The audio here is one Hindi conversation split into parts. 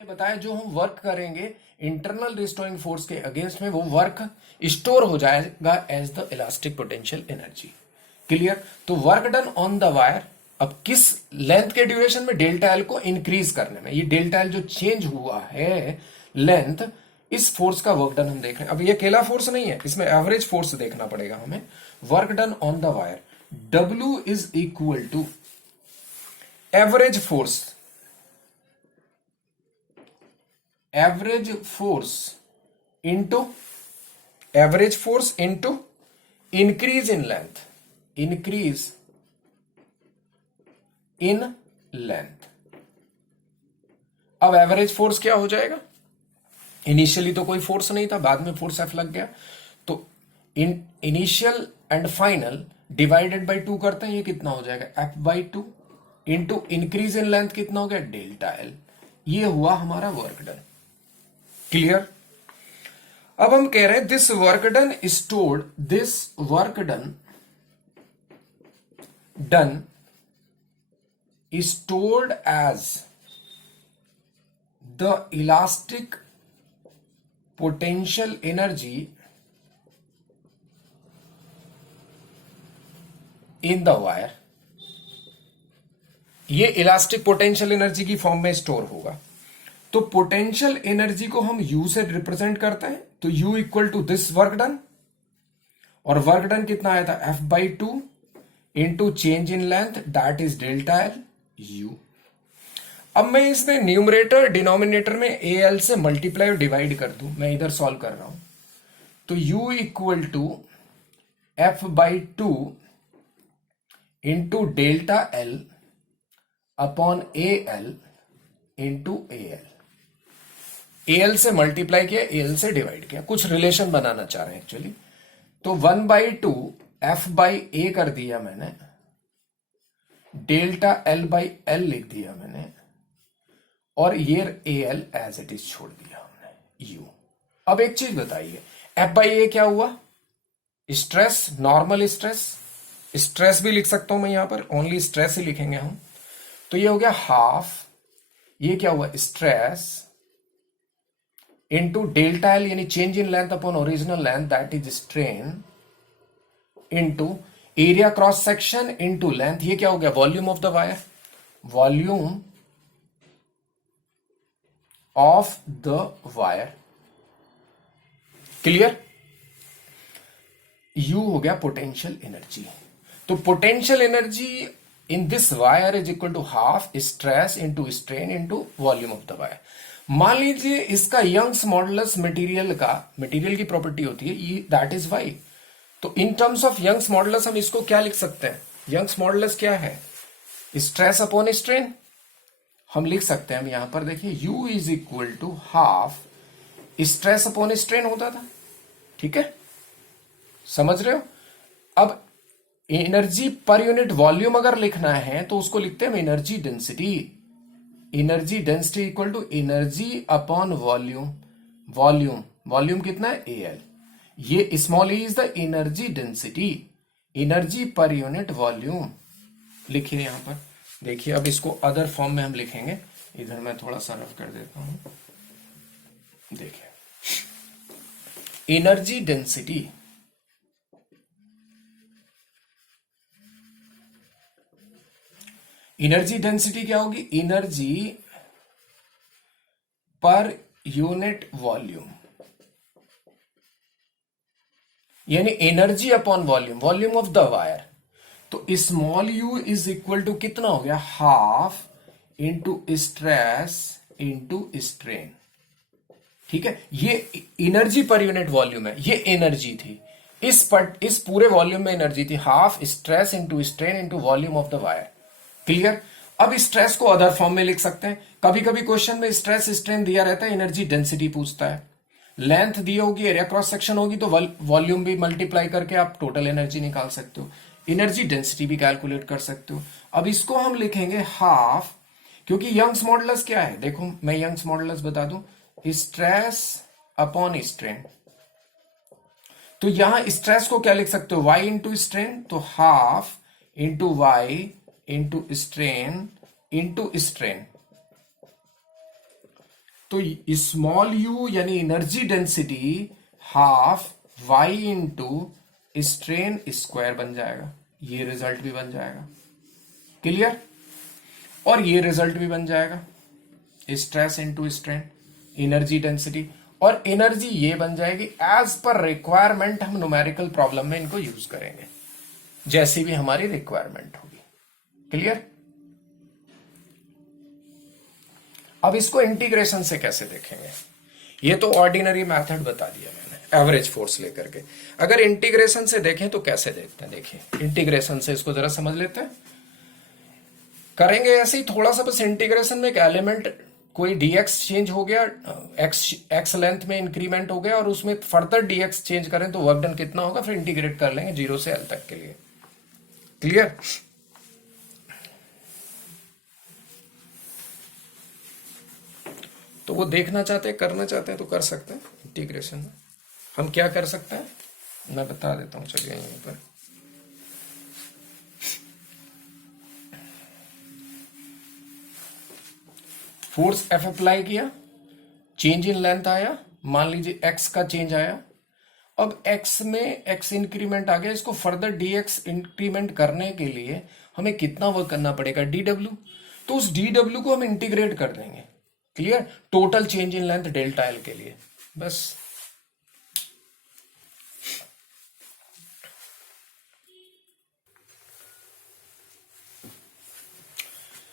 बताया जो हम वर्क करेंगे इंटरनल रिस्टोरिंग फोर्स के अगेंस्ट में वो वर्क स्टोर हो जाएगा as the elastic potential energy. Clear. तो work done on the wire अब किस लेंथ के ड्यूरेशन में डेल्टा एल को इंक्रीज करने में, ये डेल्टा एल जो चेंज हुआ है लेंथ, इस फोर्स का वर्क डन हम देख रहे हैं। अब ये अकेला फोर्स नहीं है, इसमें एवरेज फोर्स देखना पड़ेगा हमें। Work done on the wire W is equal to average force, average force into increase in length, increase in length. अब एवरेज फोर्स क्या हो जाएगा, इनिशियली तो कोई फोर्स नहीं था, बाद में फोर्स एफ लग गया, तो initial and final divided by 2 करते हैं, ये कितना हो जाएगा F by 2 into increase in length कितना हो गया डेल्टा एल। ये हुआ हमारा वर्क डन। क्लियर। अब हम कह रहे हैं this work done stored as the elastic potential energy in the wire। ये इलास्टिक पोटेंशियल एनर्जी की फॉर्म में स्टोर होगा। तो पोटेंशियल एनर्जी को हम U से रिप्रेजेंट करते हैं, तो U equal to this work done, और वर्क डन कितना आया था F by 2 into change in length that is delta L U। अब मैं इसमें न्यूमरेटर डिनोमिनेटर में AL से मल्टीप्लाई और डिवाइड कर दूं, मैं इधर सॉल्व कर रहा हूं, तो U equal to F by 2 into delta L upon AL into AL। AL से मल्टीप्लाई किया, AL से डिवाइड किया, कुछ रिलेशन बनाना चाह रहे हैं एक्चुअली। तो 1/2 F बाई A कर दिया मैंने, डेल्टा L बाई L लिख दिया मैंने, और ये AL एज इट इज छोड़ दिया हमने U। अब एक चीज बताइए, F बाई A क्या हुआ, स्ट्रेस, नॉर्मल स्ट्रेस भी लिख सकता हूं मैं, यहां पर ओनली स्ट्रेस ही लिखेंगे हम। तो ये हो गया हाफ, ये क्या हुआ स्ट्रेस इंटू डेल्टा एल यानी change in length upon original length that is strain into area cross section into length, ये क्या हो गया volume of the wire, volume of the wire. Clear. U हो गया पोटेंशियल एनर्जी। तो potential energy in this wire is equal to half stress into strain into volume of the wire. मान लीजिए इसका यंग्स मॉडुलस मटेरियल की प्रॉपर्टी होती है दैट इज वाई। तो in terms of Young's modulus हम इसको क्या लिख सकते हैं, यंग्स मॉडुलस क्या है, स्ट्रेस अपॉन स्ट्रेन। हम लिख सकते हैं, हम यहां पर देखिए U is equal to half stress upon strain होता था। ठीक है, समझ रहे हो। अब एनर्जी पर यूनिट वॉल्यूम अगर लिखना है तो उसको लिखते हैं energy density. Energy density equal to energy upon volume, volume कितना है AL। ये small e is the energy density, energy per unit volume लिखिए यहां पर। देखिए अब इसको अदर फॉर्म में हम लिखेंगे, इधर मैं थोड़ा सा रफ कर देता हूं। देखिए एनर्जी डेंसिटी, एनर्जी डेंसिटी क्या होगी, एनर्जी पर यूनिट वॉल्यूम, यानी energy upon volume, volume of the wire. तो small u is equal to कितना हो गया half into stress into strain. ठीक है, ये एनर्जी पर यूनिट वॉल्यूम है, ये एनर्जी थी, इस पूरे वॉल्यूम में एनर्जी थी half stress into strain into volume of the wire. Clear. अब स्ट्रेस को अदर फॉर्म में लिख सकते हैं, कभी कभी क्वेश्चन में स्ट्रेस स्ट्रेन दिया रहता है, एनर्जी डेंसिटी पूछता है, लेंथ दी होगी, एरिया क्रॉस सेक्शन होगी, तो वॉल्यूम भी मल्टीप्लाई करके आप टोटल एनर्जी निकाल सकते हो, एनर्जी डेंसिटी भी कैलकुलेट कर सकते हो। अब इसको हम लिखेंगे हाफ, क्योंकि यंग्स मॉडुलस क्या है, देखो मैं यंग्स मॉडुलस बता दूं, स्ट्रेस अपॉन स्ट्रेन। तो यहां स्ट्रेस को क्या लिख सकते हो y इंटू स्ट्रेन, तो half into Y into strain into strain. तो स्मॉल यू यानी energy density half Y into strain square बन जाएगा, ये रिजल्ट भी बन जाएगा। क्लियर? और ये रिजल्ट भी बन जाएगा, stress into strain, energy density, और एनर्जी ये बन जाएगी एज पर रिक्वायरमेंट। हम न्यूमेरिकल प्रॉब्लम में इनको यूज करेंगे जैसी भी हमारी रिक्वायरमेंट होगी। क्लियर? अब इसको इंटीग्रेशन से कैसे देखेंगे? ये तो ऑर्डिनरी मेथड बता दिया मैंने एवरेज फोर्स लेकर के। अगर इंटीग्रेशन से देखें तो कैसे देखते हैं? देखिए इंटीग्रेशन से इसको जरा समझ लेते हैं। करेंगे ऐसे ही थोड़ा सा, बस इंटीग्रेशन में एक एलिमेंट कोई dx चेंज हो गया, x लेंथ में इंक्रीमेंट हो गया, और उसमें फर्दर dx चेंज करें तो वर्क डन कितना होगा, फिर इंटीग्रेट कर लेंगे 0 से l तक के लिए। क्लियर? तो वो देखना चाहते हैं, करना चाहते हैं तो कर सकते हैं। इंटीग्रेशन में हम क्या कर सकते हैं मैं बता देता हूं, चलिए यहीं पर। फोर्स F अप्लाई किया, चेंज इन लेंथ आया, मान लीजिए x का चेंज आया। अब x में x इंक्रीमेंट आ गया, इसको फर्दर dx इंक्रीमेंट करने के लिए हमें कितना वर्क करना पड़ेगा, dw। तो उस dw को हम इंटीग्रेट कर देंगे। Clear? Total change in length delta L के लिए, बस।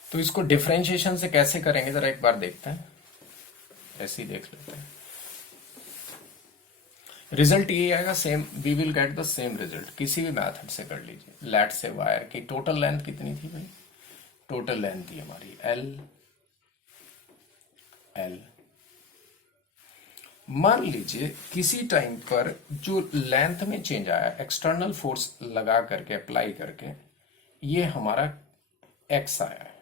तो इसको डिफरेंशिएशन से कैसे करेंगे जरा एक बार देखते हैं, ऐसे ही देख लेते हैं। रिजल्ट ये आएगा same, we will get the same result. किसी भी मेथड से कर लीजिए। लेट से वायर की टोटल लेंथ कितनी थी भाई? टोटल लेंथ थी हमारी एल। मान लीजिए किसी टाइम पर जो लेंथ में चेंज आया, एक्सटर्नल फोर्स लगा करके अप्लाई करके, ये हमारा एक्स आया है।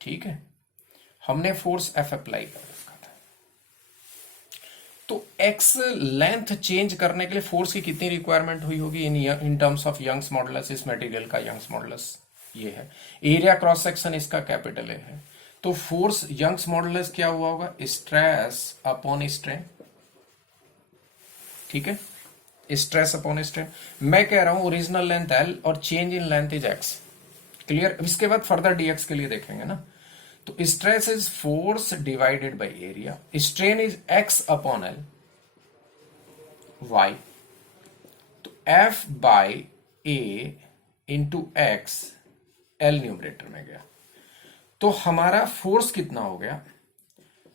ठीक है, हमने फोर्स एफ अप्लाई कर रखा था। तो एक्स लेंथ चेंज करने के लिए फोर्स की कितनी रिक्वायरमेंट हुई होगी in terms of Young's modulus? इस मटेरियल का यंग्स मॉडुलस ये है। एरिया क्रॉस सेक्शन इसका कैपिटल ए है। तो फोर्स यंग्स मॉडुलस क्या हुआ होगा? Stress upon strain. ठीक है, स्ट्रेस अपॉन स्ट्रेन। मैं कह रहा हूं ओरिजिनल लेंथ एल और change in length is X. Clear? इसके बाद फर्दर डीएक्स के लिए देखेंगे ना। तो stress is force divided by area, strain is x upon L Y. तो F by A into X, L numerator में गया। तो हमारा फोर्स कितना हो गया?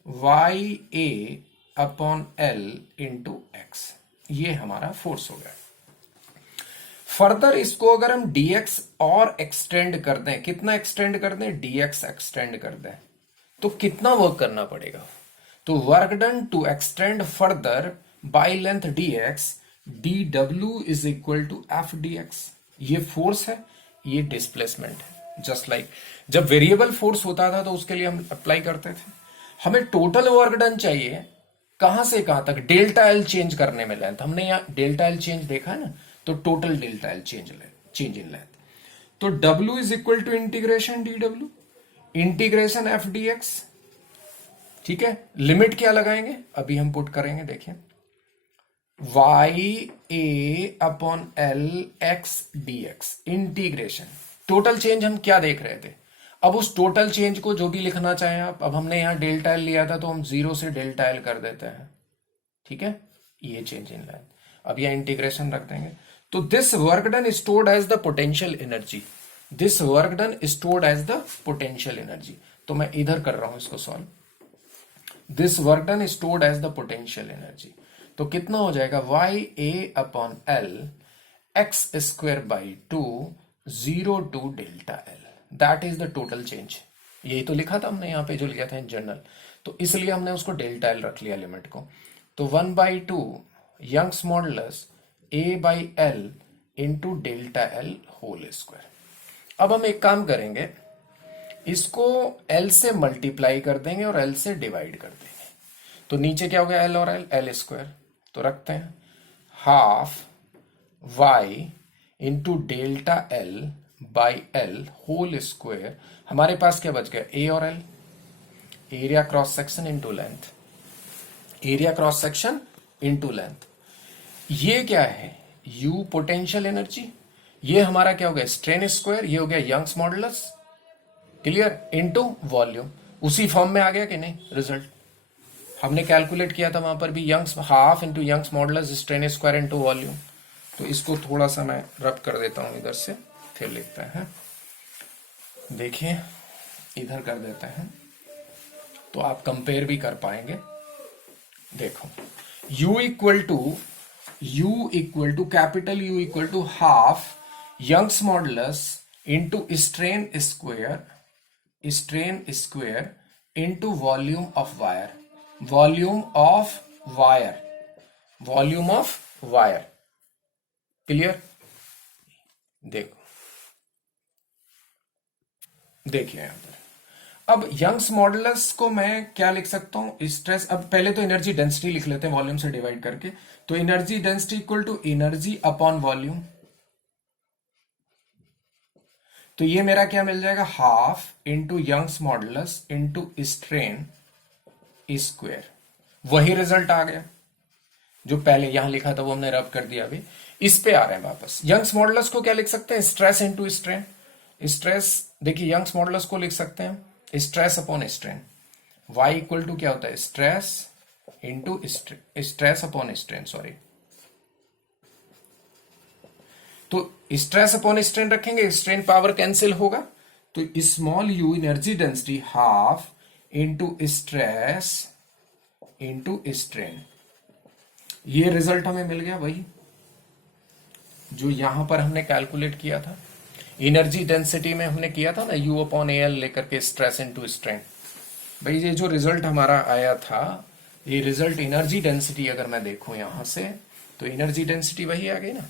Y A upon L into X, ये हमारा फोर्स हो गया। फर्दर इसको अगर हम dx और एक्सटेंड कर दें, कितना एक्सटेंड कर दें? dx एक्सटेंड कर दें, तो कितना वर्क करना पड़ेगा? तो work done to extend further by length dx, dw is equal to F dx। ये फोर्स है, ये डिस्प्लेसमेंट है। जस्ट लाइक जब वेरिएबल फोर्स होता था तो उसके लिए हम अप्लाई करते थे। हमें टोटल वर्क डन चाहिए, कहां से कहां तक? डेल्टा एल चेंज करने में लेंथ, हमने यहां डेल्टा एल चेंज देखा है ना, तो total delta L change in length. तो W is equal to integration dw, integration F dx। ठीक है, लिमिट क्या लगाएंगे अभी हम पुट करेंगे, देखिए Y A upon L X dx, integration. Total change हम क्या देख रहे थे? अब उस टोटल चेंज को जो भी लिखना चाहें आप, अब हमने यहां डेल्टा एल लिया था तो हम 0 से डेल्टा एल कर देते हैं। ठीक है, ये चेंज इन लेंथ। अब यह इंटीग्रेशन रख देंगे। तो this work done stored as the potential energy, this work done stored as the potential energy. तो मैं इधर कर रहा हूं इसको solve. This work done stored as the potential energy, तो कितना हो जाएगा? Y A upon L X square by 2 0 to delta L, that is the total change. यही तो लिखा था हमने यहाँ पे जो लिया था इन जनरल, तो इसलिए हमने उसको डेल्टा एल रख लिया लिमिट को। तो 1/2 Young's modulus A by L into delta L whole square. अब हम एक काम करेंगे, इसको एल से मल्टीप्लाई कर देंगे और एल से डिवाइड कर देंगे। तो नीचे क्या हो गया? एल और एल, एल स्क्वायर। तो रखते हैं half Y into delta L by L whole square. हमारे पास क्या बच गया? ए और L. Area cross section into length, area cross section into length. ये क्या है, U पोटेंशियल एनर्जी, ये हमारा क्या हो गया स्ट्रेन स्क्वायर, ये हो गया Young's modulus, clear, into volume. उसी फॉर्म में आ गया कि नहीं रिजल्ट, हमने कैलकुलेट किया था वहां पर भी, Young's half into Young's modulus strain square into volume. तो इसको थोड़ा सा मैं रब कर देता हूं इधर से, फिर लिखते हैं, देखिए इधर कर देते हैं तो आप कंपेयर भी कर पाएंगे। देखो U equal to capital U equal to half Young's modulus into strain square into volume of wire, volume of wire, clear. देखिए यहां पर अब यंग्स मॉडुलस को मैं क्या लिख सकता हूं, स्ट्रेस। अब पहले तो एनर्जी डेंसिटी लिख लेते हैं वॉल्यूम से डिवाइड करके, तो energy density equal to energy upon volume, तो ये मेरा क्या मिल जाएगा half into Young's modulus into strain square. वही रिजल्ट आ गया जो पहले यहां लिखा था, वो हमने रब कर दिया। अभी इस पे आ रहे हैं वापस। यंग्स मॉडुलस को क्या लिख सकते हैं, स्ट्रेस इंटू स्ट्रेन। स्ट्रेस देखिए यंग्स मॉडुलस को लिख सकते हैं stress upon strain, y equal to क्या होता है stress into stress upon strain, sorry. तो स्ट्रेस अपॉन स्ट्रेन रखेंगे, स्ट्रेन पावर कैंसिल होगा, तो small u energy density half into stress into strain. ये रिजल्ट हमें मिल गया वही जो यहां पर हमने कैलकुलेट किया था एनर्जी डेंसिटी में, हमने किया था ना U अपॉन AL लेकर के स्ट्रेस इंटू स्ट्रेन। भाई ये जो रिजल्ट हमारा आया था, ये रिजल्ट एनर्जी डेंसिटी अगर मैं देखूं यहां से, तो एनर्जी डेंसिटी वही आ गई ना।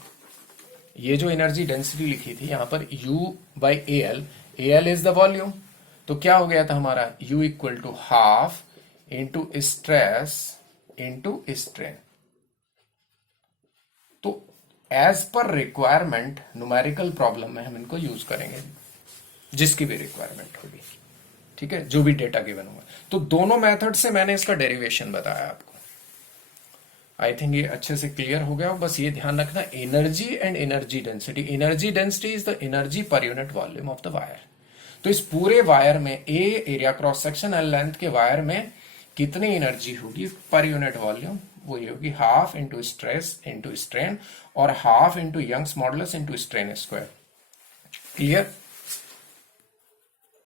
ये जो एनर्जी डेंसिटी लिखी थी यहां पर U by AL, AL is the volume, तो क्या हो गया था हमारा U equal to half into stress into strain. तो as per requirement numerical problem में हम इनको यूज करेंगे, जिसकी भी रिक्वायरमेंट होगी, ठीक है, जो भी डेटा गिवन होगा। तो दोनों मेथड से मैंने इसका डेरिवेशन बताया आपको। आई थिंक ये अच्छे से क्लियर हो गया। बस ये ध्यान रखना, energy and energy density, energy density is the energy per unit volume of the wire. तो इस पूरे वायर में a area cross section and length के वायर में कितनी एनर्जी होगी पर यूनिट वॉल्यूम, वो ये होगी half into stress into strain और half into Young's modulus into strain square. Clear.